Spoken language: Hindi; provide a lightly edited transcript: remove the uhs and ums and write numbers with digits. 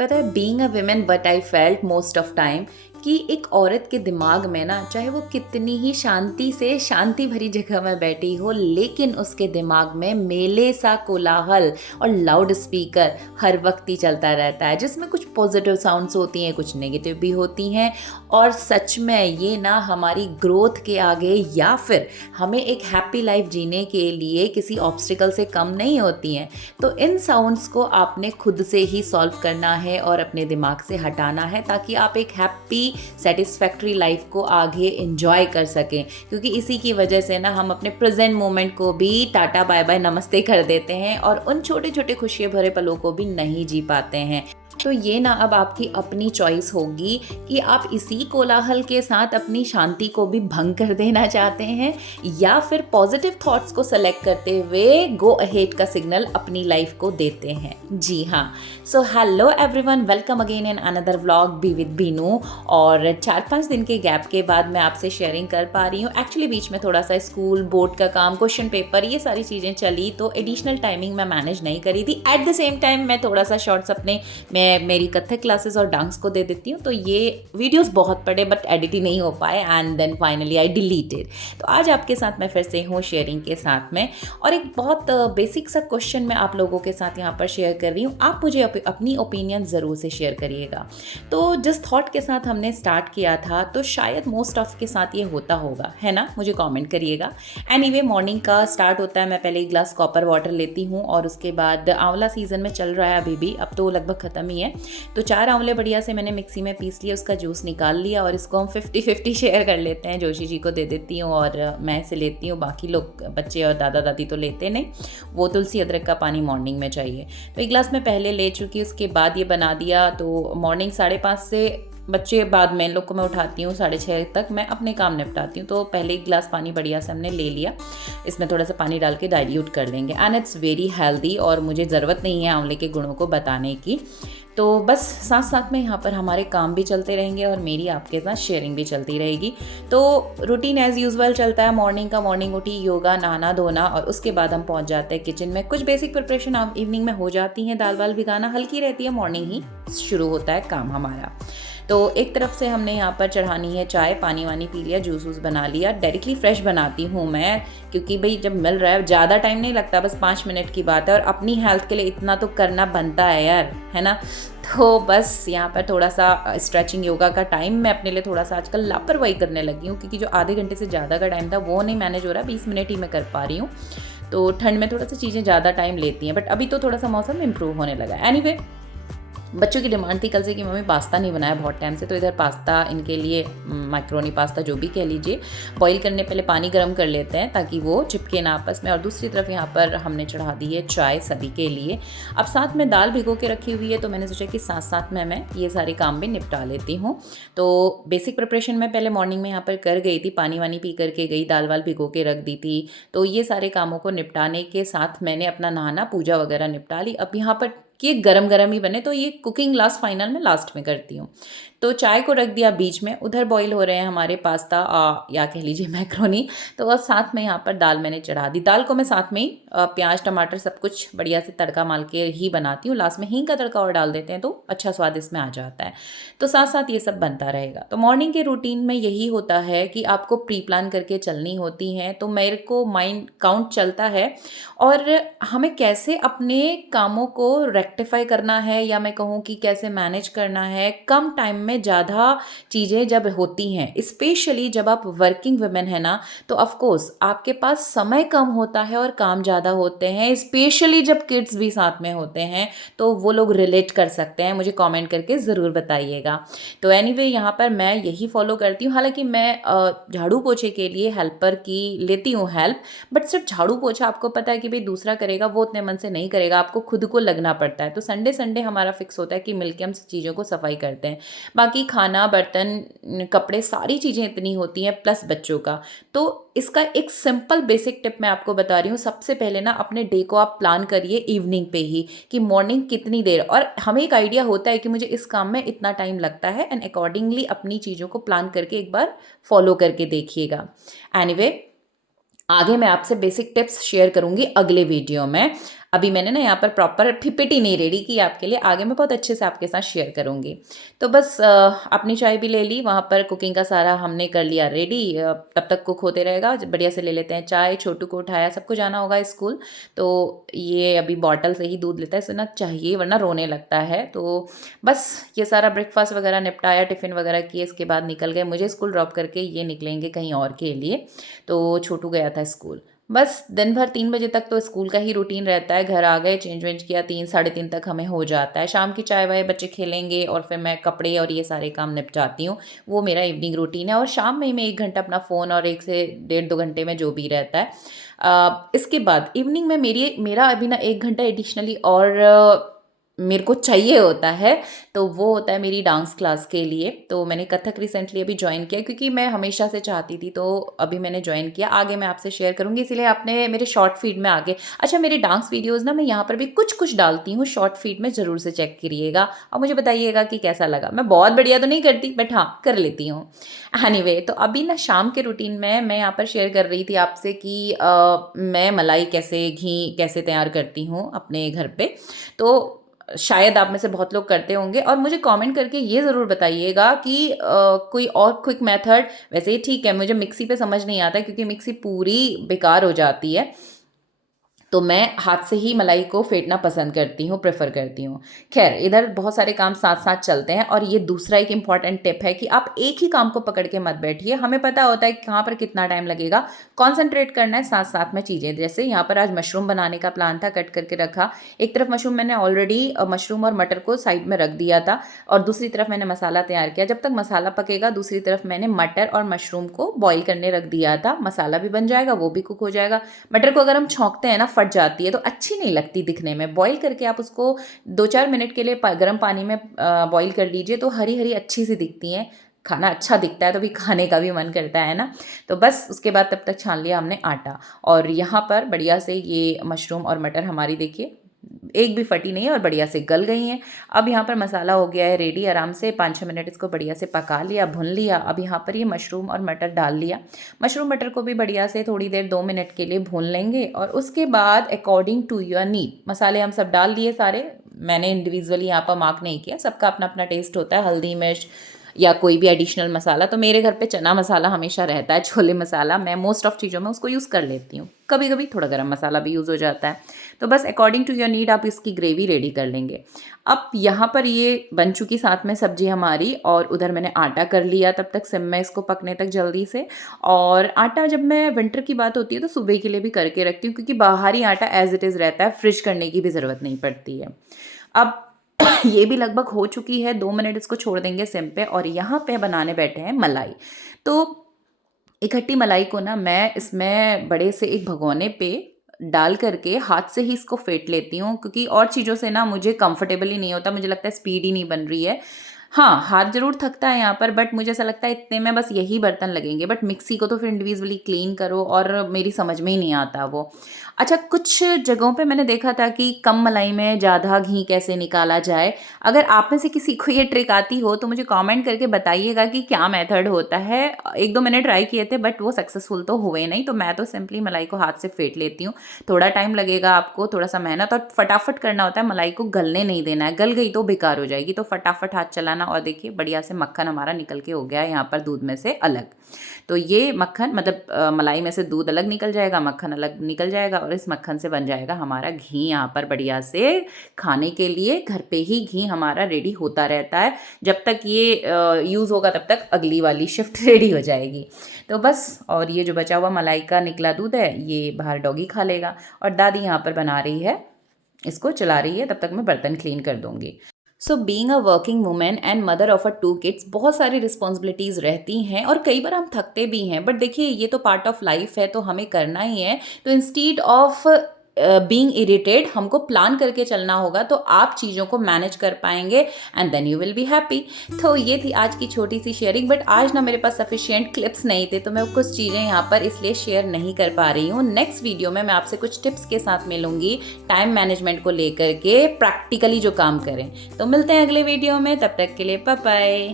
पता है being a women what I felt most of time कि एक औरत के दिमाग में ना चाहे वो कितनी ही शांति से शांति भरी जगह में बैठी हो लेकिन उसके दिमाग में मेले सा कोलाहल और लाउड स्पीकर हर वक्त ही चलता रहता है, जिसमें कुछ पॉजिटिव साउंड्स होती हैं, कुछ नेगेटिव भी होती हैं। और सच में ये ना हमारी ग्रोथ के आगे या फिर हमें एक हैप्पी लाइफ जीने के लिए किसी ऑब्स्टिकल से कम नहीं होती हैं। तो इन साउंड्स को आपने खुद से ही सॉल्व करना है और अपने दिमाग से हटाना है ताकि आप एक हैप्पी सेटिस्फैक्ट्री लाइफ को आगे एंजॉय कर सकें, क्योंकि इसी की वजह से ना हम अपने प्रेजेंट मोमेंट को भी टाटा बाय बाय नमस्ते कर देते हैं और उन छोटे छोटे खुशियाँ भरे पलों को भी नहीं जी पाते हैं। तो ये ना अब आपकी अपनी चॉइस होगी कि आप इसी कोलाहल के साथ अपनी शांति को भी भंग कर देना चाहते हैं या फिर पॉजिटिव थॉट्स को सेलेक्ट करते हुए गो अहेड का सिग्नल अपनी लाइफ को देते हैं। जी हाँ, so hello everyone, welcome again in another vlog be with Binu. और 4-5 दिन के गैप के बाद मैं आपसे शेयरिंग कर पा रही हूँ। एक्चुअली बीच में थोड़ा सा स्कूल बोर्ड का काम, क्वेश्चन पेपर, ये सारी चीज़ें चली तो एडिशनल टाइमिंग मैं मैनेज नहीं करी थी। एट द सेम टाइम मैं थोड़ा सा शॉर्ट्स अपने मेरी कथक क्लासेस और डांस को दे देती हूँ, तो ये वीडियोस बहुत पड़े बट एडिट ही नहीं हो पाए and then finally I deleted. तो आज आपके साथ मैं फिर से हूँ शेयरिंग के साथ में, और एक बहुत बेसिक सा क्वेश्चन मैं आप लोगों के साथ यहाँ पर शेयर कर रही हूँ। आप मुझे अपनी ओपिनियन ज़रूर से शेयर करिएगा। तो जिस थॉट के साथ हमने स्टार्ट किया था तो शायद मोस्ट ऑफ के साथ ये होता होगा, है ना? मुझे कॉमेंट करिएगा। एनीवे, मॉर्निंग का स्टार्ट होता है, मैं पहले एक ग्लास कॉपर वाटर लेती हूँ और उसके बाद आंवला सीज़न में चल रहा है अभी भी, अब तो लगभग ख़त्म ही है। तो 4 आंवले बढ़िया से मैंने मिक्सी में पीस लिया, उसका जूस निकाल लिया और इसको हम 50-50 शेयर कर लेते हैं। जोशी जी को दे देती हूँ और मैं इसे लेती हूँ, बाकी लोग बच्चे और दादा दादी तो लेते नहीं, वो तुलसी अदरक का पानी मॉर्निंग में चाहिए। तो एक गिलास में पहले ले चुकी, उसके बाद ये बना दिया। तो मॉर्निंग 5:30 से बच्चे बाद में इन लोग को मैं उठाती हूँ, 6:30 तक मैं अपने काम निपटाती हूँ। तो पहले एक गिलास पानी बढ़िया से हमने ले लिया, इसमें थोड़ा सा पानी डाल के डाइल्यूट कर देंगे एंड इट्स वेरी हेल्दी और मुझे ज़रूरत नहीं है आंवले के गुणों को बताने की। तो बस साथ साथ में यहाँ पर हमारे काम भी चलते रहेंगे और मेरी आपके साथ शेयरिंग भी चलती रहेगी। तो रूटीन एज़ यूजुअल चलता है मॉर्निंग का। मॉर्निंग उठी, योगा, नहाना धोना और उसके बाद हम पहुँच जाते हैं किचन में। कुछ बेसिक प्रिपरेशन इवनिंग में हो जाती हैं, दाल वाल भिगाना हल्की रहती है, मॉर्निंग ही शुरू होता है काम हमारा। तो एक तरफ से हमने यहाँ पर चढ़ानी है चाय, पानी वानी पी लिया, जूस वूस बना लिया। डायरेक्टली फ्रेश बनाती हूँ मैं, क्योंकि भाई जब मिल रहा है ज़्यादा टाइम नहीं लगता, बस 5 मिनट की बात है और अपनी हेल्थ के लिए इतना तो करना बनता है यार, है ना? तो बस यहाँ पर थोड़ा सा स्ट्रेचिंग योगा का टाइम मैं अपने लिए थोड़ा सा आजकल लापरवाही करने लगी हूँ, क्योंकि जो आधे घंटे से ज़्यादा का टाइम था वो नहीं मैनेज हो रहा, 20 मिनट ही मैं कर पा रही हूँ। तो ठंड में थोड़ा सा चीज़ें ज़्यादा टाइम लेती हैं, बट अभी तो थोड़ा सा मौसम इम्प्रूव होने लगा है। एनीवे, बच्चों की डिमांड थी कल से कि मम्मी पास्ता नहीं बनाया बहुत टाइम से, तो इधर पास्ता इनके लिए मैक्रोनी पास्ता जो भी कह लीजिए, बॉईल करने पहले पानी गर्म कर लेते हैं ताकि वो चिपके ना आपस में। और दूसरी तरफ यहाँ पर हमने चढ़ा दी है चाय सभी के लिए। अब साथ में दाल भिगो के रखी हुई है, तो मैंने सोचा कि साथ साथ में मैं ये सारे काम भी निपटा लेती हूँ। तो बेसिक प्रिपरेशन मैं पहले मॉर्निंग में यहाँ पर कर गई थी, पानी वानी पी करके गई, दाल वाल भिगो के रख दी थी। तो ये सारे कामों को निपटाने के साथ मैंने अपना नहाना पूजा वगैरह निपटा ली। अब यहाँ पर कि गरम गरम ही बने, तो ये कुकिंग लास्ट फाइनल में लास्ट में करती हूँ। तो चाय को रख दिया बीच में, उधर बॉईल हो रहे हैं हमारे पास्ता या कह लीजिए मैक्रोनी। तो साथ में यहाँ पर दाल मैंने चढ़ा दी। दाल को मैं साथ में ही प्याज टमाटर सब कुछ बढ़िया से तड़का मार के ही बनाती हूँ। लास्ट में हींग का तड़का और डाल देते हैं तो अच्छा स्वाद इसमें आ जाता है। तो साथ साथ ये सब बनता रहेगा। तो मॉर्निंग के रूटीन में यही होता है कि आपको प्री प्लान करके चलनी होती हैं। तो मेरे को माइंड काउंट चलता है और हमें कैसे अपने कामों को रेक्टिफाई करना है, या मैं कहूँ कि कैसे मैनेज करना है कम टाइम में ज़्यादा चीज़ें जब होती हैं। स्पेशली जब आप वर्किंग वुमेन है ना, तो ऑफ कोर्स आपके पास समय कम होता है और काम ज़्यादा होते हैं। स्पेशली जब किड्स भी साथ में होते हैं तो वो लोग रिलेट कर सकते हैं, मुझे कमेंट करके ज़रूर बताइएगा। तो एनीवे, यहाँ पर मैं यही फॉलो करती हूँ। हालांकि मैं झाड़ू पोछे के लिए हेल्पर की लेती हूँ हेल्प, बट सिर्फ झाड़ू पोछा आपको पता है कि भाई दूसरा करेगा, वो उतने मन से नहीं करेगा, आपको खुद को लगना पड़ता है। तो संडे हमारा फिक्स होता है कि मिलके हम चीज़ों को सफाई करते हैं। बाकी खाना, बर्तन, कपड़े, सारी चीज़ें इतनी होती हैं, प्लस बच्चों का। तो इसका एक सिंपल बेसिक टिप मैं आपको बता रही हूँ। सबसे पहले ना अपने डे को आप प्लान करिए इवनिंग पे ही, कि मॉर्निंग कितनी देर, और हमें एक आइडिया होता है कि मुझे इस काम में इतना टाइम लगता है, एंड अकॉर्डिंगली अपनी चीज़ों को प्लान करके एक बार फॉलो करके देखिएगा। एनीवे, आगे मैं आपसे बेसिक टिप्स शेयर करूंगी अगले वीडियो में। अभी मैंने ना यहाँ पर प्रॉपर पीपीटी नहीं रेडी की आपके लिए, आगे मैं बहुत अच्छे से आपके साथ शेयर करूँगी। तो बस अपनी चाय भी ले ली, वहाँ पर कुकिंग का सारा हमने कर लिया रेडी। तब तक कुक होते रहेगा, बढ़िया से ले लेते हैं चाय। छोटू को उठाया, सबको जाना होगा स्कूल, तो ये अभी बॉटल से ही दूध लेता है, इसे ना चाहिए वरना रोने लगता है। तो बस ये सारा ब्रेकफास्ट वगैरह निपटाया, टिफ़िन वगैरह किए, इसके बाद निकल गए। मुझे स्कूल ड्रॉप करके ये निकलेंगे कहीं और के लिए, तो छोटू गया था स्कूल। बस दिन भर 3 बजे तक तो स्कूल का ही रूटीन रहता है। घर आ गए, चेंज वेंज किया, 3 साढ़े 3 तक हमें हो जाता है। शाम की चाय वाय बच्चे खेलेंगे और फिर मैं कपड़े और ये सारे काम निपटाती हूँ। वो मेरा इवनिंग रूटीन है। और शाम में ही मैं 1 घंटा अपना फ़ोन, और 1 से डेढ़ 2 घंटे में जो भी रहता है। इसके बाद इवनिंग में मेरा अभी ना 1 घंटा एडिशनली और मेरे को चाहिए होता है, तो वो होता है मेरी डांस क्लास के लिए। तो मैंने कथक रिसेंटली अभी ज्वाइन किया, क्योंकि मैं हमेशा से चाहती थी, तो अभी मैंने ज्वाइन किया। आगे मैं आपसे शेयर करूँगी, इसीलिए आपने मेरे शॉर्ट फीड में आगे, अच्छा मेरे डांस वीडियोज़ ना मैं यहाँ पर भी कुछ कुछ डालती हूँ, शॉर्ट फीड में ज़रूर से चेक करिएगा और मुझे बताइएगा कि कैसा लगा। मैं बहुत बढ़िया तो नहीं करती, बट हाँ कर लेती हूँ। एनीवे, तो अभी ना शाम के रूटीन में मैं यहाँ पर शेयर कर रही थी आपसे कि मैं मलाई कैसे, घी कैसे तैयार करती हूँ अपने घर पे। तो शायद आप में से बहुत लोग करते होंगे, और मुझे कमेंट करके ये ज़रूर बताइएगा कि कोई और क्विक मेथड। वैसे ही ठीक है, मुझे मिक्सी पे समझ नहीं आता क्योंकि मिक्सी पूरी बेकार हो जाती है, तो मैं हाथ से ही मलाई को फेंटना पसंद करती हूँ, प्रेफर करती हूँ। खैर, इधर बहुत सारे काम साथ साथ चलते हैं, और ये दूसरा एक इम्पॉर्टेंट टिप है कि आप एक ही काम को पकड़ के मत बैठिए। हमें पता होता है कि कहाँ पर कितना टाइम लगेगा, कॉन्सेंट्रेट करना है साथ साथ में चीज़ें। जैसे यहाँ पर आज मशरूम बनाने का प्लान था, कट करके रखा। एक तरफ मशरूम मैंने ऑलरेडी मशरूम और मटर को साइड में रख दिया था, और दूसरी तरफ मैंने मसाला तैयार किया। जब तक मसाला पकेगा, दूसरी तरफ मैंने मटर और मशरूम को बॉईल करने रख दिया था। मसाला भी बन जाएगा, वो भी कुक हो जाएगा। मटर को अगर हम छौंकते हैं ना, फट जाती है, तो अच्छी नहीं लगती दिखने में। बॉईल करके आप उसको 2-4 मिनट के लिए गर्म पानी में बॉईल कर लीजिए, तो हरी हरी अच्छी सी दिखती हैं। खाना अच्छा दिखता है तो भी खाने का भी मन करता है ना। तो बस उसके बाद तब तक छान लिया हमने आटा, और यहाँ पर बढ़िया से ये मशरूम और मटर हमारी देखिए एक भी फटी नहीं है और बढ़िया से गल गई हैं। अब यहाँ पर मसाला हो गया है रेडी, आराम से 5-6 मिनट इसको बढ़िया से पका लिया, भून लिया। अब यहाँ पर ये मशरूम और मटर डाल लिया। मशरूम मटर को भी बढ़िया से थोड़ी देर 2 मिनट के लिए भून लेंगे, और उसके बाद अकॉर्डिंग टू योर नीड मसाले हम सब डाल दिए सारे। मैंने इंडिविजुअली यहाँ पर मार्क नहीं किया, सबका अपना अपना टेस्ट होता है, हल्दी मिर्च या कोई भी एडिशनल मसाला। तो मेरे घर पे चना मसाला हमेशा रहता है, छोले मसाला, मैं मोस्ट ऑफ चीज़ों में उसको यूज़ कर लेती हूँ। कभी कभी थोड़ा गरम मसाला भी यूज़ हो जाता है। तो बस अकॉर्डिंग टू योर नीड आप इसकी ग्रेवी रेडी कर लेंगे। अब यहाँ पर ये बन चुकी साथ में सब्जी हमारी, और उधर मैंने आटा कर लिया तब तक सिम में इसको पकने तक जल्दी से। और आटा जब मैं विंटर की बात होती है तो सुबह के लिए भी करके रखती हूँ, क्योंकि बाहरी आटा एज इट इज़ रहता है, फ्रिज करने की भी ज़रूरत नहीं पड़ती है। अब ये भी लगभग हो चुकी है, 2 मिनट इसको छोड़ देंगे सिम पे, और यहाँ पे बनाने बैठे हैं मलाई। तो इकट्ठी मलाई को ना मैं इसमें बड़े से एक भगोने पे डाल करके हाथ से ही इसको फेंट लेती हूँ, क्योंकि और चीज़ों से ना मुझे कंफर्टेबल ही नहीं होता। मुझे लगता है स्पीड ही नहीं बन रही है। हाँ, हाथ ज़रूर थकता है यहाँ पर, बट मुझे ऐसा लगता है इतने में बस यही बर्तन लगेंगे। बट मिक्सी को तो फिर इंडिविजुअली क्लीन करो, और मेरी समझ में ही नहीं आता वो। अच्छा, कुछ जगहों पे मैंने देखा था कि कम मलाई में ज़्यादा घी कैसे निकाला जाए। अगर आप में से किसी को ये ट्रिक आती हो तो मुझे कमेंट करके बताइएगा कि क्या मेथड होता है। 1-2 मैंने ट्राई किए थे, बट वो सक्सेसफुल तो हुए नहीं। तो मैं तो सिंपली मलाई को हाथ से फेंट लेती हूँ। थोड़ा टाइम लगेगा आपको, थोड़ा सा मेहनत, और फटाफट करना होता है। मलाई को गलने नहीं देना है, गल गई तो बेकार हो जाएगी। तो फटाफट हाथ चलाना, और देखिए बढ़िया से मक्खन हमारा निकल के हो गया है यहाँ पर दूध में से अलग। तो ये मक्खन मतलब मलाई में से दूध अलग निकल जाएगा, मक्खन अलग निकल जाएगा, और इस मक्खन से बन जाएगा हमारा घी। यहाँ पर बढ़िया से खाने के लिए घर पे ही घी हमारा रेडी होता रहता है। जब तक ये यूज़ होगा तब तक अगली वाली शिफ्ट रेडी हो जाएगी। तो बस, और ये जो बचा हुआ मलाई का निकला दूध है ये बाहर डॉगी खा लेगा, और दादी यहाँ पर बना रही है, इसको चला रही है, तब तक मैं बर्तन क्लीन कर दूँगी। So being a working women and mother of 2 kids, बहुत सारी रिस्पॉन्सिबिलिटीज़ रहती हैं, और कई बार हम थकते भी हैं। बट देखिए, ये तो पार्ट ऑफ लाइफ है, तो हमें करना ही है। तो इंस्टीड ऑफ बीइंग इरिटेट, हमको प्लान करके चलना होगा, तो आप चीज़ों को मैनेज कर पाएंगे, and then you will be happy. तो ये थी आज की छोटी सी शेयरिंग। बट आज ना मेरे पास सफिशिएंट क्लिप्स नहीं थे, तो मैं कुछ चीज़ें यहाँ पर इसलिए शेयर नहीं कर पा रही हूँ। नेक्स्ट वीडियो में मैं आपसे कुछ टिप्स के साथ मिलूंगी, टाइम मैनेजमेंट को लेकर के, प्रैक्टिकली जो काम करें। तो मिलते हैं अगले वीडियो में, तब तक के लिए बाय बाय।